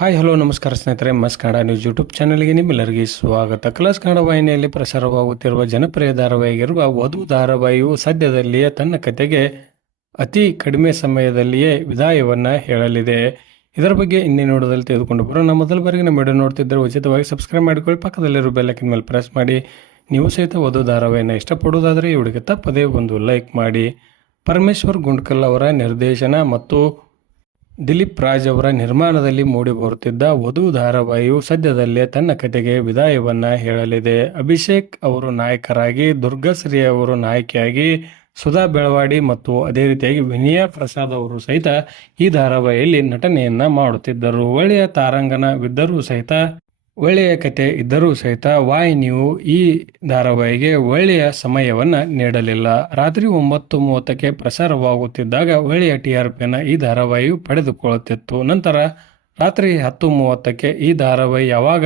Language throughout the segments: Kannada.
ಹಾಯ್, ಹಲೋ, ನಮಸ್ಕಾರ ಸ್ನೇಹಿತರೆ. ಮಸ್ ಕನ್ನಡ ನ್ಯೂಸ್ ಯೂಟ್ಯೂಬ್ ಚಾನಲ್ಗೆ ನಿಮ್ಮೆಲ್ಲರಿಗೆ ಸ್ವಾಗತ. ಕಲರ್ಸ್ ಕನ್ನಡ ವಾಹಿನಿಯಲ್ಲಿ ಪ್ರಸಾರವಾಗುತ್ತಿರುವ ಜನಪ್ರಿಯ ಧಾರಾವಾಹಿಗಿರುವ ವಧು ಧಾರಾವಾಹಿಯು ಸದ್ಯದಲ್ಲಿಯೇ ತನ್ನ ಕತೆಗೆ ಅತಿ ಕಡಿಮೆ ಸಮಯದಲ್ಲಿಯೇ ವಿದಾಯವನ್ನು ಹೇಳಲಿದೆ. ಇದರ ಬಗ್ಗೆ ಇನ್ನೇ ನೋಡೋದಲ್ಲಿ ತೆಗೆದುಕೊಂಡು ಬರೋಣ. ಮೊದಲ ಬಾರಿಗೆ ನಮ್ಮ ವಿಡಿಯೋ ನೋಡ್ತಿದ್ದರೆ ಉಚಿತವಾಗಿ ಸಬ್ಸ್ಕ್ರೈಬ್ ಮಾಡಿಕೊಳ್ಳಿ. ಪಕ್ಕದಲ್ಲಿರೋ ಬೆಲ್ಲಕಿನ ಮೇಲೆ ಪ್ರೆಸ್ ಮಾಡಿ. ನೀವು ಸಹಿತ ವಧು ಧಾರಾವಾಹಿನ ಇಷ್ಟಪಡುವುದಾದರೆ ವಿಡಿಯೋಗೆ ತಪ್ಪದೇ ಒಂದು ಲೈಕ್ ಮಾಡಿ. ಪರಮೇಶ್ವರ್ ಗುಂಡ್ಕಲ್ ಅವರ ನಿರ್ದೇಶನ ಮತ್ತು ದಿಲೀಪ್ ರಾಜ್ ಅವರ ನಿರ್ಮಾಣದಲ್ಲಿ ಮೂಡಿಬರುತ್ತಿದ್ದ ವಧು ಧಾರಾವಾಹಿಯು ಸದ್ಯದಲ್ಲೇ ತನ್ನ ಕತೆಗೆ ವಿದಾಯವನ್ನ ಹೇಳಲಿದೆ. ಅಭಿಷೇಕ್ ಅವರು ನಾಯಕರಾಗಿ ದುರ್ಗಶ್ರೀ ಅವರು ನಾಯಕಿಯಾಗಿ, ಸುಧಾ ಬೆಳವಾಡಿ ಮತ್ತು ಅದೇ ರೀತಿಯಾಗಿ ವಿನಯ ಪ್ರಸಾದ್ ಅವರು ಸಹಿತ ಈ ಧಾರಾವಾಹಿಯಲ್ಲಿ ನಟನೆಯನ್ನ ಮಾಡುತ್ತಿದ್ದರು. ಒಳ್ಳೆಯ ತಾರಾಂಗಣವಿದ್ದರೂ ಸಹಿತ ಒಳ್ಳೆಯ ಕತೆ ಇದ್ದರೂ ಸಹಿತ ವಾಹಿನಿಯು ಈ ಧಾರಾವಾಹಿಗೆ ಒಳ್ಳೆಯ ಸಮಯವನ್ನು ನೀಡಲಿಲ್ಲ. ರಾತ್ರಿ ಒಂಬತ್ತು ಮೂವತ್ತಕ್ಕೆ ಪ್ರಸಾರವಾಗುತ್ತಿದ್ದಾಗ ಒಳ್ಳೆಯ ಟಿ ಆರ್ ಪಿಯನ್ನು ಈ ಧಾರಾವಾಹಿಯು ಪಡೆದುಕೊಳ್ಳುತ್ತಿತ್ತು. ನಂತರ ರಾತ್ರಿ ಹತ್ತು ಮೂವತ್ತಕ್ಕೆ ಈ ಧಾರಾವಾಹಿ ಯಾವಾಗ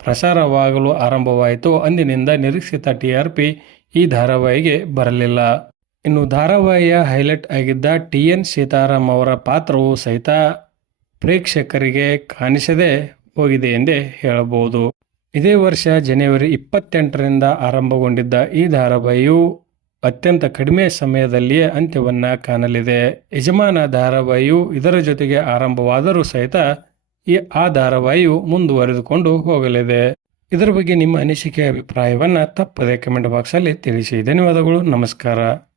ಪ್ರಸಾರವಾಗಲು ಆರಂಭವಾಯಿತು ಅಂದಿನಿಂದ ನಿರೀಕ್ಷಿತ ಟಿ ಆರ್ ಪಿ ಈ ಧಾರಾವಾಹಿಗೆ ಬರಲಿಲ್ಲ. ಇನ್ನು ಧಾರಾವಾಹಿಯ ಹೈಲೈಟ್ ಆಗಿದ್ದ ಟಿ ಎನ್ ಸೀತಾರಾಮ್ ಅವರ ಪಾತ್ರವು ಸಹಿತ ಪ್ರೇಕ್ಷಕರಿಗೆ ಕಾಣಿಸದೆ ಹೋಗಿದೆ ಎಂದೇ ಹೇಳಬಹುದು. ಇದೇ ವರ್ಷ ಜನವರಿ ಇಪ್ಪತ್ತೆಂಟರಿಂದ ಆರಂಭಗೊಂಡಿದ್ದ ಈ ಧಾರಾವಾಹಿಯು ಅತ್ಯಂತ ಕಡಿಮೆ ಸಮಯದಲ್ಲಿಯೇ ಅಂತ್ಯವನ್ನ ಕಾಣಲಿದೆ. ಯಜಮಾನ ಧಾರಾವಾಹಿಯು ಇದರ ಜೊತೆಗೆ ಆರಂಭವಾದರೂ ಸಹಿತ ಈ ಆ ಧಾರಾವಾಹಿಯು ಮುಂದುವರೆದುಕೊಂಡು ಹೋಗಲಿದೆ. ಇದರ ಬಗ್ಗೆ ನಿಮ್ಮ ಅನಿಸಿಕೆ, ಅಭಿಪ್ರಾಯವನ್ನು ತಪ್ಪದೆ ಕಮೆಂಟ್ ಬಾಕ್ಸಲ್ಲಿ ತಿಳಿಸಿ. ಧನ್ಯವಾದಗಳು, ನಮಸ್ಕಾರ.